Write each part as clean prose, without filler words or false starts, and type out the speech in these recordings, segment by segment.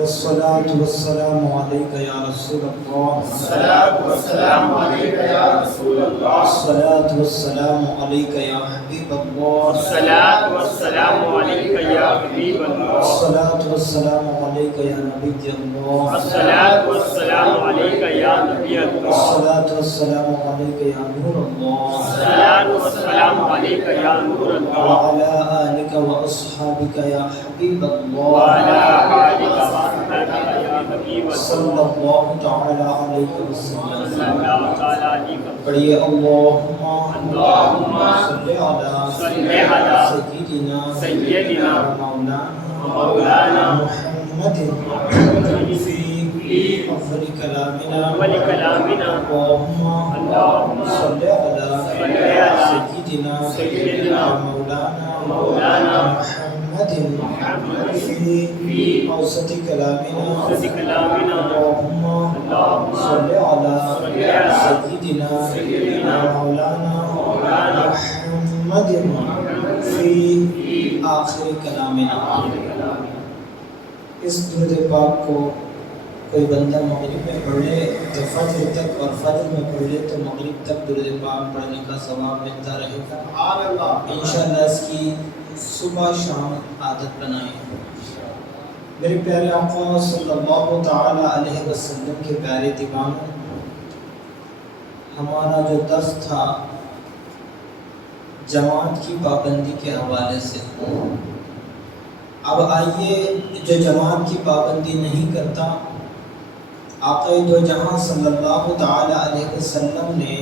والصلاة والسلام عليك يا رسول الله. الصلاة والسلام عليك يا رسول الله. الصلاة والسلام عليك يا حبيب الله. الصلاة والسلام عليك يا حبيب الله. الصلاة والسلام عليك يا نبي الله. الصلاة والسلام عليك يا نبي الله. الصلاة والسلام عليك يا نور الله. الصلاة والسلام عليك يا نور الله. وعلى آلك وأصحابك يا حبيب الله. وعلى آلك وصحبك يا حبيب الله. صلى الله تعالى عليه وسلم. صلى الله تعالى عليك وسلم. پڑھیے اللہم اللہم صلی صلی علی سیدنا سیدنا مولانا مولانا محمد فی افضل کلامنا اول کلامنا اللہم صلی علی سیدنا سیدنا مولانا مولانا محمد فی اوسط کلامنا اوسط کلامنا اللہم صلی علی سیدنا مولانا محمد فی آخر کلامنا. اس درود پاک کو کوئی بندہ مغرب میں پڑھ لے تو فجر تک، اور فجر میں پڑھ لے تو مغرب تک درود پاک پڑھنے کا ثواب ملتا رہے گا. انشاءاللہ اس کی صبح شام عادت بنائیں. میرے پیارے آقا صلی اللہ تعالی علیہ وسلم کے پیارے دیوانوں، ہمارا جو درس تھا جماعت کی پابندی کے حوالے سے. اب آئیے، جو جماعت کی پابندی نہیں کرتا، آقا دو جہاں صلی اللہ تعالی علیہ وسلم نے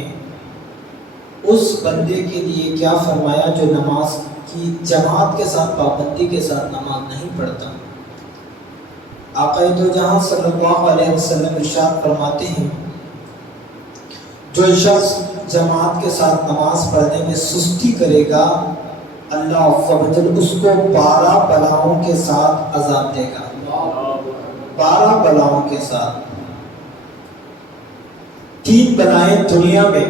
اس بندے کے لیے کیا فرمایا جو نماز کی جماعت کے ساتھ پابندی کے ساتھ نماز نہیں پڑھتا. آقا دو جہاں صلی اللہ علیہ وسلم ارشاد فرماتے ہیں، جو شخص جماعت کے ساتھ نماز پڑھنے میں سستی کرے گا، اللہ عز و جل اس کو 12 بلاؤں کے ساتھ عذاب دے گا. 12 بلاؤں کے ساتھ. 3 بلائیں دنیا میں،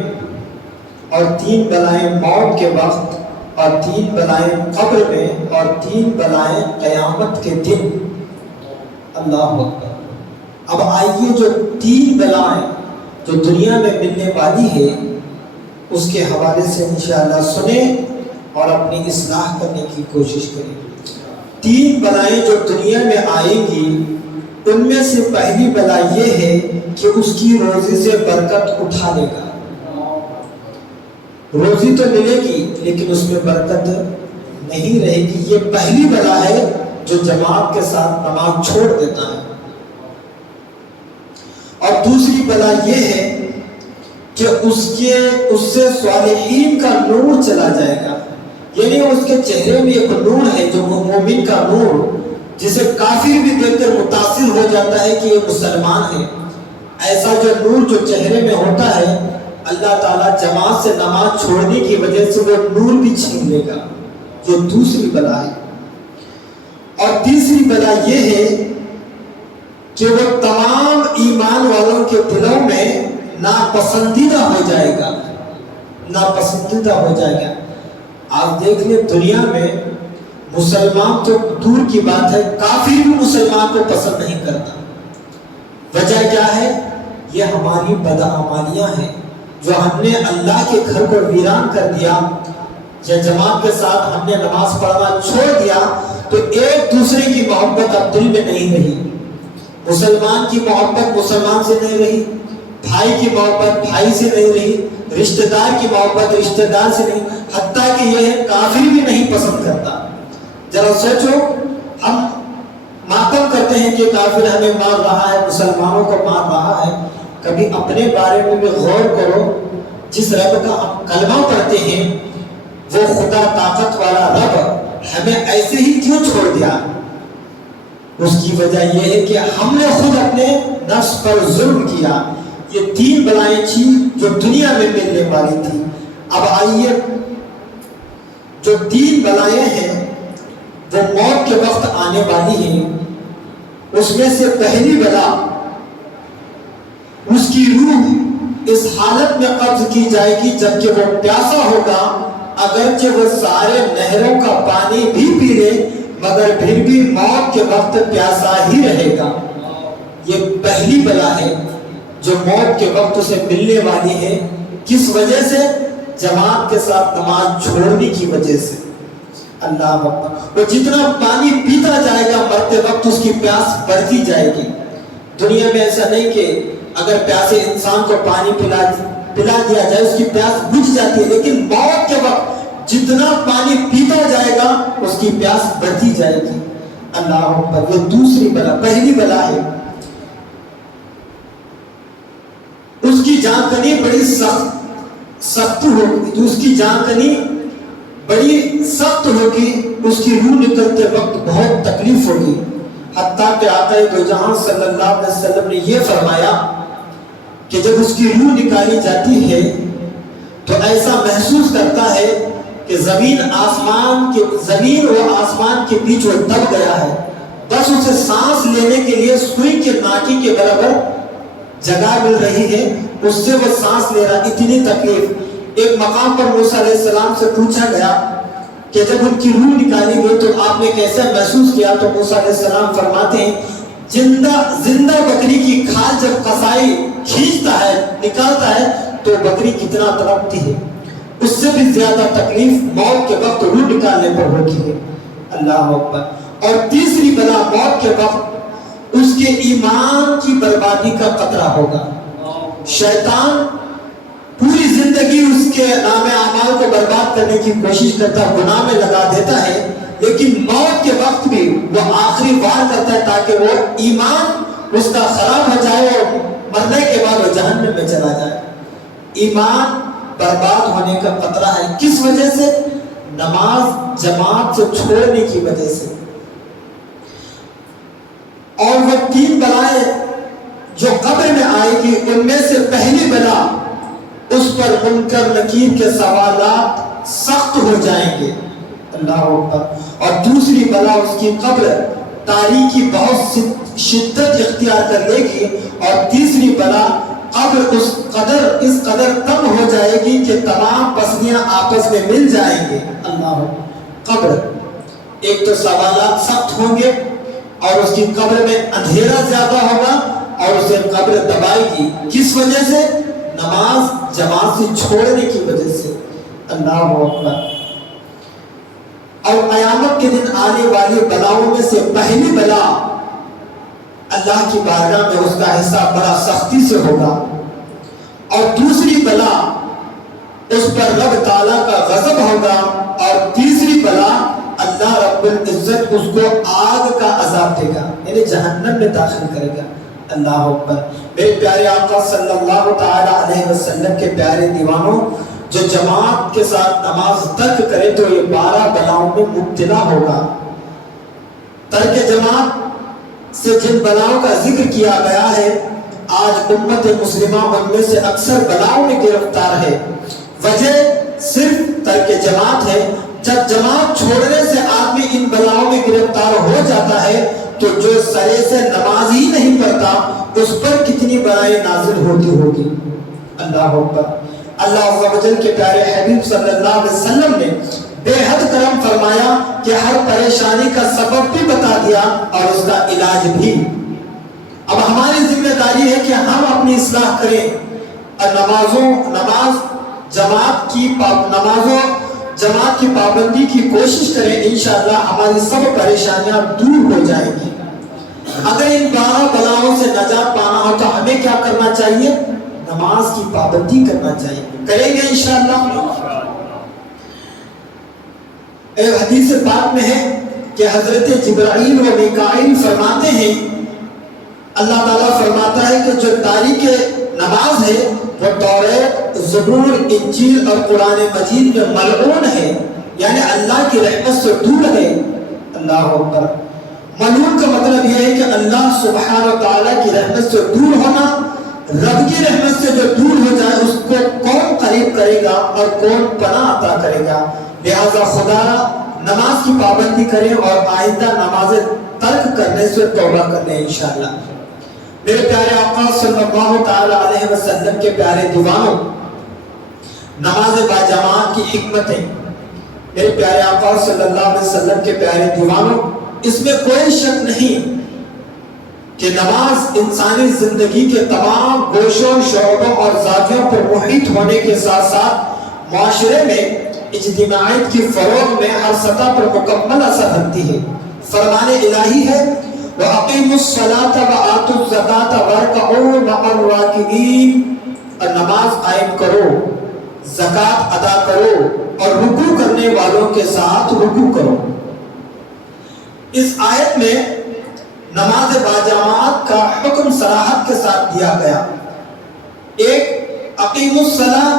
اور 3 بلائیں موت کے وقت، اور 3 بلائیں قبر میں، اور 3 بلائیں قیامت کے دن. اللہ اکبر. اب آئیے، جو 3 بلائیں جو دنیا میں ملنے والی ہے اس کے حوالے سے انشاءاللہ سنیں اور اپنی اصلاح کرنے کی کوشش کریں. 3 بلائیں جو دنیا میں آئیں گی، ان میں سے پہلی بلا یہ ہے کہ اس کی روزی سے برکت اٹھا لے گا. روزی تو ملے گی لیکن اس میں برکت نہیں رہے گی. یہ پہلی بلا ہے جو جماعت کے ساتھ نماز چھوڑ دیتا ہے. اور دوسری بلا یہ ہے کہ اس سے صالحین کا نور چلا جائے گا. یعنی اس کے چہرے میں ایک نور ہے جو مومن کا نور، جسے کافر بھی دیکھ کر متاثر ہو جاتا ہے کہ یہ مسلمان ہے. ایسا جو نور جو چہرے میں ہوتا ہے، اللہ تعالیٰ جماعت سے نماز چھوڑنے کی وجہ سے وہ نور بھی چھین لے گا. جو دوسری بلا ہے. اور تیسری بلا یہ ہے کہ وہ تمام ایمان والوں کے دلوں میں ناپسندیدہ ہو جائے گا. ناپسندیدہ ہو جائے گا. آپ دیکھ لیں، دنیا میں مسلمان تو دور کی بات ہے، کافر بھی مسلمان کو پسند نہیں کرتا. وجہ کیا ہے؟ یہ ہماری بدعمالیاں ہیں جو ہم نے اللہ کے گھر کو ویران کر دیا. یا جماعت کے ساتھ ہم نے نماز پڑھنا چھوڑ دیا تو ایک دوسرے کی محبت اب دل میں نہیں رہی. مسلمان کی محبت مسلمان سے نہیں رہی، بھائی کی محبت بھائی سے نہیں رہی، رشتہ دار کی محبت رشتہ دار سے نہیں، حتیٰ کہ یہ کافر بھی نہیں پسند کرتا. ذرا سوچو، ہم ماتم کرتے ہیں کہ کافر ہمیں مار رہا ہے، مسلمانوں کو مار رہا ہے. کبھی اپنے بارے میں بھی غور کرو. جس رب کا ہم کلمہ پڑھتے ہیں، وہ خدا طاقت والا رب ہمیں ایسے ہی کیوں چھوڑ دیا؟ اس کی وجہ یہ ہے کہ ہم نے خود اپنے نفس پر ظلم کیا. یہ 3 بلائیں تھی جو دنیا میں ملنے والی تھی. اب آئیے، جو 3 بلائیں ہیں وہ موت کے وقت آنے والی ہیں. اس میں سے پہلی بلا، اس کی روح اس حالت میں قبض کی جائے گی جبکہ وہ پیاسا ہوگا، اگرچہ وہ سارے نہروں کا پانی بھی پی لے مگر پھر بھی موت کے وقت پیاسا ہی رہے گا۔ یہ پہلی بلا ہے جو موت کے وقت اسے ملنے والی ہے۔ کس وجہ سے؟ جماعت کے ساتھ نماز چھوڑنے کی وجہ سے۔ اللہ اکبر۔ وہ جتنا پانی پیتا جائے گا مرتے وقت اس کی پیاس بڑھتی جائے گی۔ دنیا میں ایسا نہیں کہ اگر پیاسے انسان کو پانی پلا دیا جائے اس کی پیاس بجھ جاتی ہے، لیکن موت کے وقت جتنا پانی پیتا جائے گا اس کی پیاس بڑھتی جائے گی۔ اللہ اکبر۔ یہ دوسری بلا، پہلی بلا ہے اس کی جان کنی بڑی سخت ہوگی، اس کی جان کنی بڑی سخت ہوگی، اس کی روح نکلتے وقت بہت تکلیف ہوگی۔ حتیٰ کہ آقا دو جہاں صلی اللہ علیہ وسلم نے یہ فرمایا کہ جب اس کی روح نکالی جاتی ہے تو ایسا محسوس کرتا ہے کہ زمین و آسمان کے بیچ وہ دب گیا ہے، بس اسے سانس لینے کے لیے سوئی کے ناکی کے برابر جگہ مل رہی ہے، اس سے وہ سانس لے رہا۔ اتنی تکلیف۔ ایک مقام پر موسیٰ علیہ السلام سے پوچھا گیا کہ جب ان کی روح نکالی گئی تو آپ نے کیسا محسوس کیا؟ تو موسیٰ علیہ السلام فرماتے ہیں زندہ بکری کی کھال جب قصائی کھینچتا ہے، نکالتا ہے تو بکری کتنا تڑپتی ہے، اس سے بھی زیادہ تکلیف موت کے وقت روح نکالنے پر ہوتی ہے۔ اللہ اکبر۔ اور تیسری بلا موت کے وقت اس کے ایمان کی بربادی کا خطرہ ہوگا۔ شیطان پوری زندگی اس کے نام اعمال کو برباد کرنے کی کوشش کرتا ہے، گناہ میں لگا دیتا ہے، لیکن موت کے وقت بھی وہ آخری وار کرتا ہے تاکہ وہ ایمان اس کا خراب ہو جائے اور مرنے کے بعد وہ جہنم میں چلا جائے۔ ایمان برباد ہونے کا خطرہ ہے۔ کس وجہ سے؟ نماز جماعت سے چھوڑنے کی وجہ سے۔ اور وہ تین بلائیں جو قبر میں آئے گی ان میں سے پہلی بلا اس پر منکر نکیر کے سوالات سخت ہو جائیں گے۔ اللہ اکبر۔ اور دوسری بلا اس کی قبر تاریکی بہت شدت اختیار کر لے گی، اور تیسری بلا قبر اس قدر تنگ ہو جائے گی کہ تمام پسلیاں آپس میں مل جائیں گے۔ اللہ قبر ایک تو سوالات سخت ہوں گے اور اس کی قبر میں اندھیرا زیادہ ہوگا اور اسے قبر دبائے گی۔ کس وجہ سے؟ نماز جماعت سے چھوڑنے کی وجہ سے۔ اللہ اکبر۔ اور قیامت کے دن آنے والی بلاؤں میں سے پہلی بلا اللہ کی بارگاہ میں اس کا حصہ بڑا سختی سے ہوگا، اور دوسری بلا اس پر رب تعالیٰ کا غضب ہوگا، اور تیسری بلا اللہ رب العزت اس کو آگ کا عذاب دے گا، یعنی جہنم میں داخل کرے گا۔ اللہ اکبر۔ میرے پیارے آقا صلی اللہ تعالی علیہ وسلم کے پیارے دیوانوں، جو جماعت کے ساتھ نماز ترک کرے تو یہ 12 بلاؤں میں مبتلا ہوگا۔ ترک جماعت سے جن بلاؤں کا ذکر کیا گیا ہے، آج امت مسلمہ ان میں سے اکثر بلاؤں میں گرفتار ہے۔ وجہ صرف ترک جماعت ہے۔ جب جماعت چھوڑنے سے آدمی ان بلاؤں میں گرفتار ہو جاتا ہے تو جو سرے سے نماز ہی نہیں پڑھتا اس پر کتنی بلائیں نازل ہوتی ہوگی۔ اللہ اکبر۔ اللہ عز و جل کے پیارے حبیب صلی اللہ علیہ وسلم نے بے حد کرم فرمایا کہ ہر پریشانی کا سبب بھی بتا دیا اور اس کا علاج بھی۔ اب ہماری ذمہ داری ہے کہ ہم اپنی اصلاح کریں اور جماعت کی پابندی کی کوشش کریں، انشاءاللہ ہماری سب پریشانیاں دور ہو جائیں گی۔ اگر ان 12 بلاؤں سے نجات پانا ہو تو ہمیں کیا کرنا چاہیے؟ نماز کی پابندی کرنا چاہیے۔ کریں گے انشاءاللہ؟ ایک حدیث پاک میں ہے کہ حضرت جبرائیل و میکائیل فرماتے ہیں، اللہ تعالیٰ فرماتا ہے کہ جو تاریخ نماز ہے وہ توریت، زبور، انجیل اور قرآن مجید میں ملعون ہے، یعنی اللہ کی رحمت سے دور ہے۔ اللہ اکبر۔ ملعون کا مطلب یہ ہے کہ اللہ سبحانہ وتعالی کی رحمت سے دور ہونا۔ رب کی رحمت سے جو دور ہو جائے اس کو کون قریب کرے گا اور کون پناہ عطا کرے گا؟ لہذا خدا نماز کی پابندی کریں اور آئندہ نماز ترک کرنے سے توبہ کر لیں انشاءاللہ۔ میرے پیارے آقا صلی اللہ تعالی علیہ وسلم کے پیارے دیوانوں، نماز با جماعت کی حکمتیں میرے پیارے آقا صلی اللہ علیہ وسلم کے پیارے دیوانوں، اس میں کوئی شک نہیں کہ نماز انسانی زندگی کے تمام گوشوں، شعبوں اور زاویوں پر محیط ہونے کے ساتھ ساتھ معاشرے میں اجتماعیت کی فروغ میں ہر سطح پر مکمل اثر رکھتی ہے۔ فرمان الہی ہے وَأَقِيمُوا الصَّلَاةَ وَآتُوا الزَّكَاةَ وَارْكَعُوا مَعَ الرَّاكِعِينَ، اور نماز قائم کرو، زکوٰۃ ادا کرو اور رکوع کرنے والوں کے ساتھ رکوع کرو۔ اس آیت میں نماز باجماعت کا حکم صراحت کے ساتھ دیا گیا، ایک اقیم الصلاۃ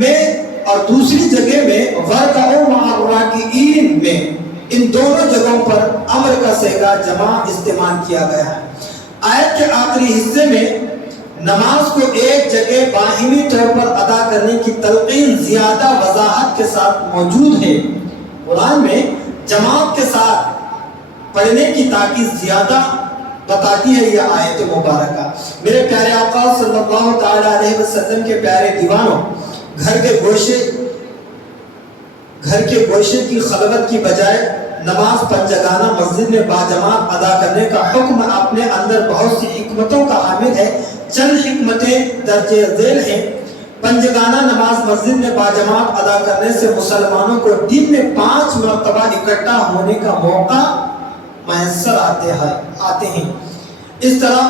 میں اور دوسری جگہ میں وَارْكَعُوا مَعَ الرَّاكِعِينَ میں، ان دونوں جگہوں پر امر کا صیغہ جمع استعمال کیا گیا ہے۔ آیت کے آخری حصے میں نماز کو ایک جگہ باہمی طور پر ادا کرنے کی تلقین زیادہ وضاحت کے ساتھ موجود ہے۔ قرآن میں جماعت کے ساتھ پڑھنے کی تاکید زیادہ بتاتی ہے یہ آیت مبارکہ۔ میرے پیارے آقا صلی اللہ تعالی علیہ وسلم کے پیارے دیوانوں، گھر کے گوشے کی خلوت کی بجائے نماز پنجگانہ مسجد میں باجماعت ادا کرنے کا حکم اپنے اندر بہت سی حکمتوں کا حامل ہے۔ چند حکمتیں درج ذیل ہیں۔ پنجگانہ نماز مسجد میں باجماعت ادا کرنے سے مسلمانوں کو دن میں 5 مرتبہ اکٹھا ہونے کا موقع میسر آتے ہیں۔ اس طرح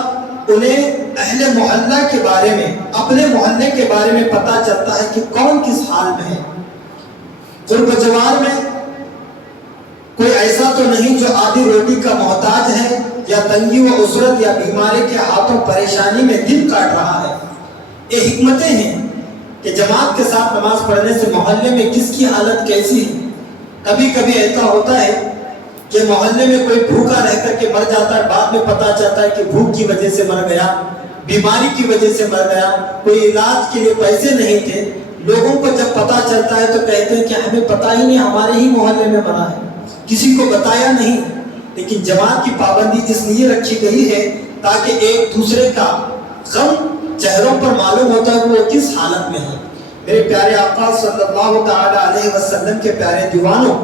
انہیں اہل محلہ کے بارے میں، اپنے محلے کے بارے میں پتہ چلتا ہے کہ کون کس حال میں ہے۔ قرب جوار میں کوئی ایسا تو نہیں جو آدھی روٹی کا محتاج ہے یا تنگی و عسرت یا بیماری کے ہاتھوں پریشانی میں دن کاٹ رہا ہے۔ یہ حکمتیں ہیں کہ جماعت کے ساتھ نماز پڑھنے سے محلے میں کس کی حالت کیسی ہے۔ کبھی کبھی ایسا ہوتا ہے کہ محلے میں کوئی بھوکا رہ کر کے مر جاتا ہے، بعد میں پتہ چلتا ہے کہ بھوک کی وجہ سے مر گیا، بیماری کی وجہ سے مر گیا، کوئی علاج کے لیے پیسے نہیں تھے۔ لوگوں کو جب پتہ چلتا ہے تو کہتے ہیں کہ ہمیں پتہ ہی نہیں، ہمارے ہی محلے میں مرا ہے، کسی کو بتایا نہیں۔ لیکن جماعت کی پابندی اس لیے رکھی گئی ہے تاکہ ایک دوسرے کا غم چہروں پر معلوم ہوتا ہے وہ کس حالت میں ہے۔ میرے پیارے آقا صلی اللہ تعالی علیہ وسلم کے پیارے دیوانوں،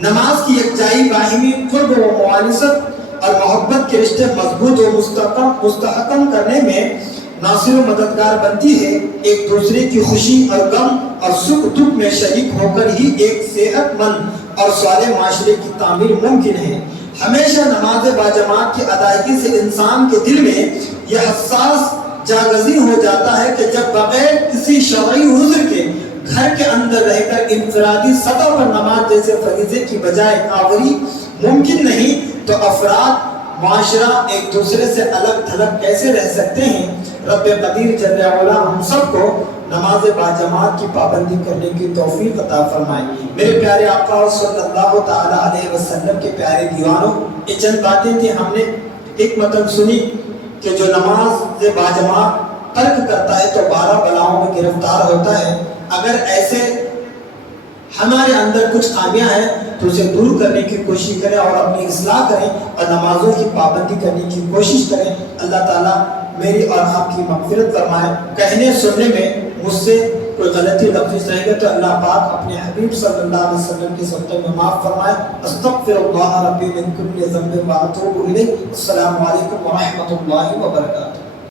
نماز کی یکجائی، باہمی قرب و موالست اور محبت کے رشتے مضبوط و مستحکم کرنے میں ناصر و مددگار بنتی ہے۔ ایک دوسرے کی خوشی اور غم اور سکھ دکھ میں شریک ہو کر ہی ایک صحت مند اور صالح معاشرے کی تعمیر ممکن ہے۔ ہمیشہ نماز باجماعت کی ادائیگی سے انسان کے دل میں یہ حساس جاگزین ہو جاتا ہے کہ جب بغیر کسی شرعی عذر کے گھر کے اندر رہ کر انفرادی سطح پر نماز جیسے فریضے کی بجائے آوری ممکن نہیں، تو افراد معاشرہ ایک دوسرے سے الگ تھلگ کیسے رہ سکتے ہیں۔ رب قدیر جل وعلا ہم سب کو نماز باجماعت کی پابندی کرنے کی توفیق عطا فرمائے۔ میرے پیارے آقا صلی اللہ تعالی علیہ وسلم کے پیارے دیوانوں، یہ چند باتیں تھیں ہم نے ایک مطلب سنی کہ جو نماز باجماعت ترک کرتا ہے تو 12 بلاؤں میں گرفتار ہوتا ہے۔ اگر ایسے ہمارے اندر کچھ خامیاں ہیں تو اسے دور کرنے کی کوشش کریں اور اپنی اصلاح کریں اور نمازوں کی پابندی کرنے کی کوشش کریں۔ اللہ تعالیٰ میری اور آپ کی مغفرت فرمائے۔ کہنے سننے میں مجھ سے کوئی غلطی لفظ رہے گا تو اللہ پاک اپنے حبیب صلی اللہ علیہ وسلم کی صحبت میں معاف فرمائے۔ استغفر اللہ ربی من کل ذنب واتوب الیہ۔ السلام علیکم ورحمۃ اللہ وبرکاتہ۔